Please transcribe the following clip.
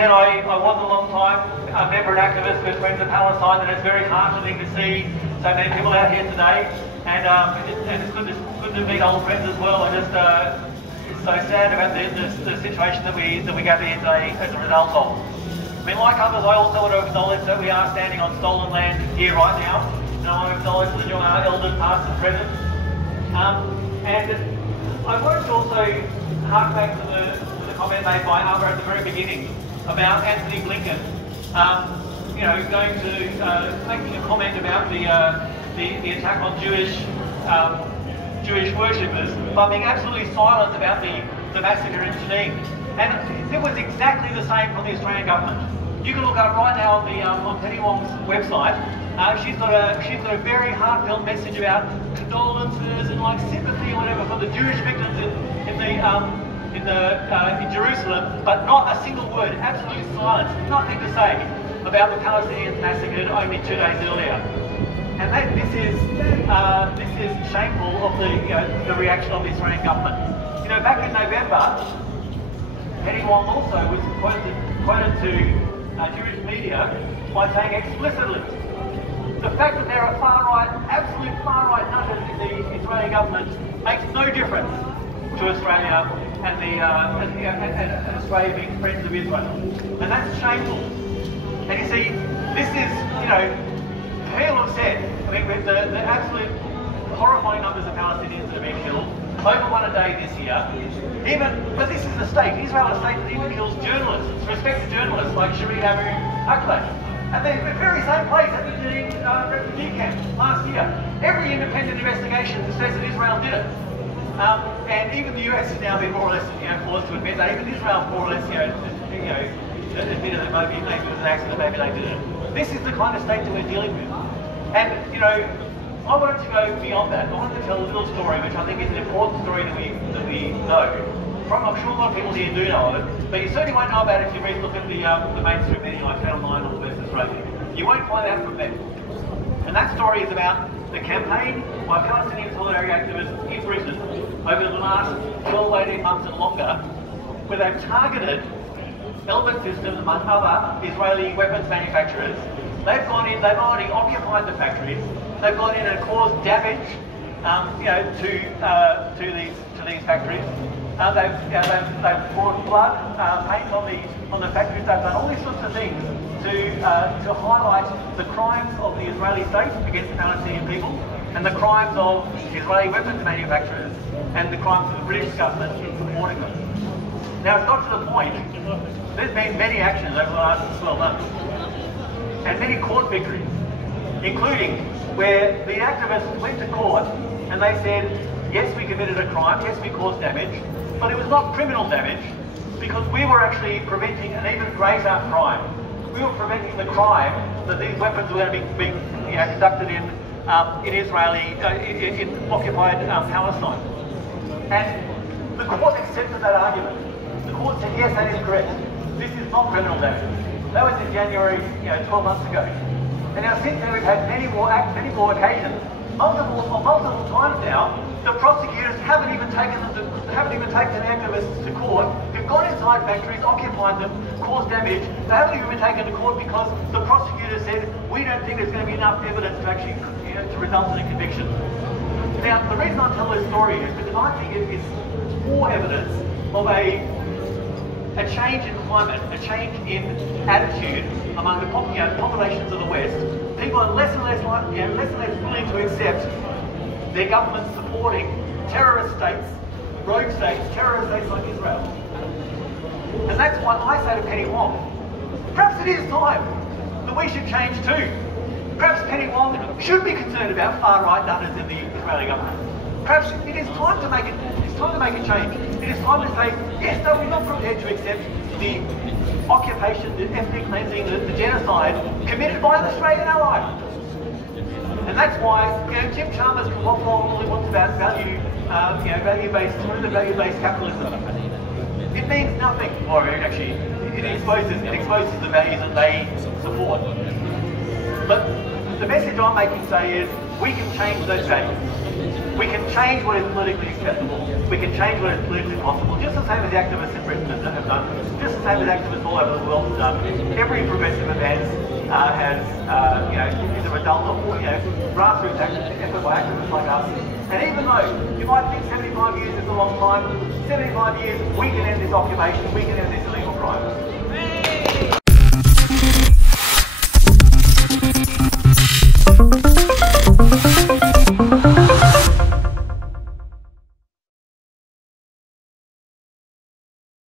And I was a long time a member and activist with Friends of Palestine, and it's very heartening to see so many people out here today. And it's good to meet old friends as well. And just it's so sad about the situation that we gather here today as a result of. I mean, like others, I also want to acknowledge that we are standing on stolen land here right now, and I want to acknowledge the elders, past and present. And I want to also hark back to the comment made by Abba at the very beginning about Anthony Blinken, going to making a comment about the attack on Jewish worshippers, but being absolutely silent about the massacre in Jenin. And it was exactly the same from the Australian government. You can look up right now on Penny Wong's website. She's got a very heartfelt message about condolences and sympathy or whatever for the Jewish victims in Jerusalem, but not a single word, absolute silence, nothing to say about the Palestinians massacred only 2 days earlier. And this is shameful of the reaction of the Australian government. Back in November, Penny Wong also was quoted to Jewish media by saying explicitly, the fact that there are far-right, absolute far-right nutters in the Israeli government makes no difference to Australia and Australia being friends of Israel. And that's shameful. And you see, this is, people have said, with the absolute horrifying numbers of Palestinians that have been killed, over one a day this year, but this is a state, Israel is a state that even kills journalists, respected journalists like Shireen Abu Akleh. And they're the very same place at the refugee camp last year. Every independent investigation says that Israel did it. And even the US has now been more or less forced to admit that. Even Israel more or less admitted that maybe it was an accident, maybe they did it. This is the kind of state that we're dealing with. And I wanted to go beyond that. I wanted to tell a little story, which I think is an important story that we know. I'm sure a lot of people here do know of it, but you certainly won't know about it if you look at the mainstream media like Channel 9 or West Australia. You won't find out from them. And that story is about the campaign by Palestinian solidarity activists in Britain over the last 12, 18 months and longer, where they've targeted Elbit Systems, among other Israeli weapons manufacturers. They've gone in, they've already occupied the factories, they've gone in and caused damage to these factories. They've poured blood, paint on the factories. They've done all these sorts of things to highlight the crimes of the Israeli state against the Palestinian people, and the crimes of Israeli weapons manufacturers, and the crimes of the British government in supporting them. Now it's got to the point, there's been many actions over the last 12 months, and many court victories, including where the activists went to court and they said, yes, we committed a crime, yes, we caused damage, but it was not criminal damage, because we were actually preventing an even greater crime. We were preventing the crime that these weapons were going to be conducted in Israeli, in occupied Palestine. And the court accepted that argument. The court said, yes, that is correct. This is not criminal damage. That was in January, 12 months ago. And now since then we've had many more occasions, multiple times now. The prosecutors haven't even taken the activists to court. They've gone inside factories, occupied them, caused damage. They haven't even been taken to court because the prosecutors said, we don't think there's going to be enough evidence to actually to result in a conviction. Now, the reason I tell this story is because I think it is more evidence of a change in climate, a change in attitude among the populations of the West. People are less and less willing to accept their government supporting terrorist states, rogue states, terrorist states like Israel. And that's why I say to Penny Wong, perhaps it is time that we should change too. Perhaps Penny Wong should be concerned about far-right nutters in the Israeli government. Perhaps it is time to make a change. It is time to say, yes, no, we're not prepared to accept the occupation, the ethnic cleansing, the genocide committed by an Australian ally. And that's why Jim Chalmers really wants about value-based capitalism. It means nothing, or actually, it exposes the values that they support. But the message I'm making today is we can change those values. We can change what is politically acceptable. We can change what is politically possible, just the same as the activists in Britain have done, just the same as activists all over the world have done. Every progressive advance is a result of grassroots effort by activists like us. And even though you might think 75 years is a long time, 75 years we can end this occupation, we can end this